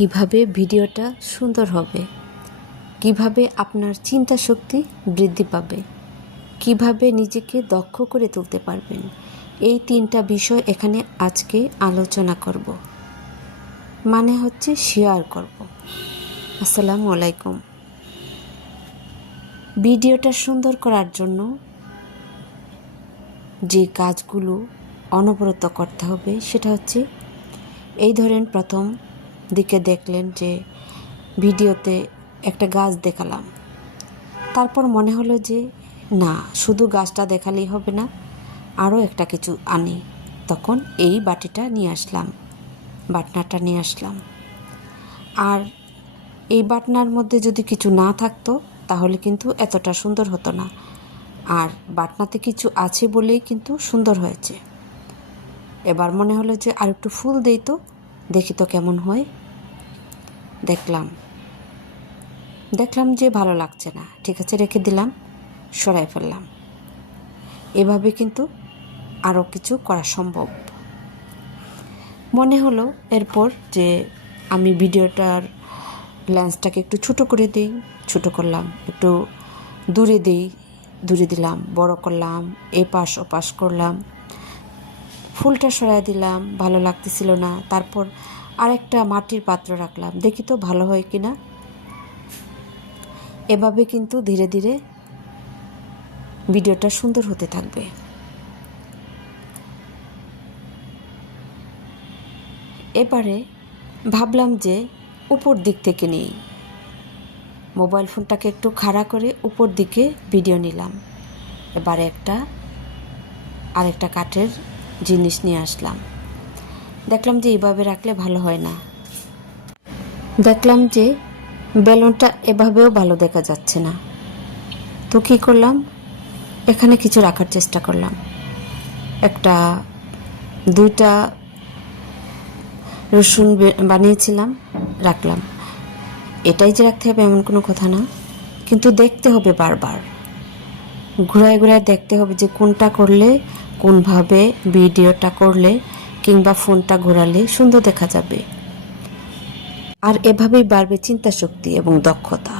কীভাবে ভিডিওটা সুন্দর হবে? কীভাবে আপনার চিন্তা শক্তি বৃদ্ধি পাবে? কীভাবে নিজেকে দক্ষ করে তুলতে পারবেন? এই তিনটা বিষয় এখানে আজকে আলোচনা করব। মানে হচ্ছে শেয়ার করব। আসসালামু আলাইকুম। ভিডিওটা সুন্দর করার জন্য যে কাজগুলো অনবরত করতে হবে সেটা হচ্ছে, এই ধরেন প্রথম দিকে দেখলেন যে ভিডিওতে একটা গাছ দেখালাম। তারপর মনে হলো যে, না, শুধু গাছটা দেখালেই হবে না, আরও একটা কিছু আনি। তখন এই বাটিটা নিয়ে আসলাম, বাটনাটা নিয়ে আসলাম। আর এই বাটনার মধ্যে যদি কিছু না থাকতো, তাহলে কিন্তু এতটা সুন্দর হতো না। আর বাটনাতে কিছু আছে বলেই কিন্তু সুন্দর হয়েছে। এবার মনে হলো যে আর একটু ফুল দেই তো। দেখি তো কেমন হয়। দেখলাম। দেখলাম যে ভালো লাগছে না। ঠিক আছে, রেখে দিলাম সরাই ফেললাম। এভাবে কিন্তু আরও কিছু করা সম্ভব। মনে হলো এরপর যে আমি ভিডিওটার লেন্সটাকে একটু ছোট করে দিই, ছোট করলাম, একটু দূরে দিই, দূরে দিলাম, বড় করলাম এ পাশ ও পাশ করলাম। ফুলটা সরাই দিলাম, ভালো লাগতেছিল না। তারপর আরেকটা মাটির পাত্র রাখলাম। দেখি তো ভালো হয় কি না। এভাবে কিন্তু ধীরে ধীরে ভিডিওটা সুন্দর হতে থাকবে। এবারে ভাবলাম যে উপর দিক থেকে নেই। মোবাইল ফোনটাকে একটু খাড়া করে উপর দিকে ভিডিও নিলাম। এবারে একটা, আরেকটা কাঠের জিনিস নিয়ে আসলাম। দেখলাম যে এইভাবে রাখলে ভালো হয় না। দেখলাম যে বেলুনটা এভাবেও ভালো দেখা যাচ্ছে না। তো কী করলাম? এখানে কিছু রাখার চেষ্টা করলাম। একটা, দুইটা রসুন বানিয়েছিলাম, রাখলাম। এটাই যে রাখতে হবে এমন কোনো কথা না। কিন্তু দেখতে হবে বারবার। ঘুরায় ঘুরায় দেখতে হবে যে কোনটা করলে কোনভাবে ভিডিওটা করলে কিংবা ফোনটা ঘোরালে সুন্দর দেখা যাবে। আর এভাবেই বাড়বে চিন্তা শক্তি এবং দক্ষতা।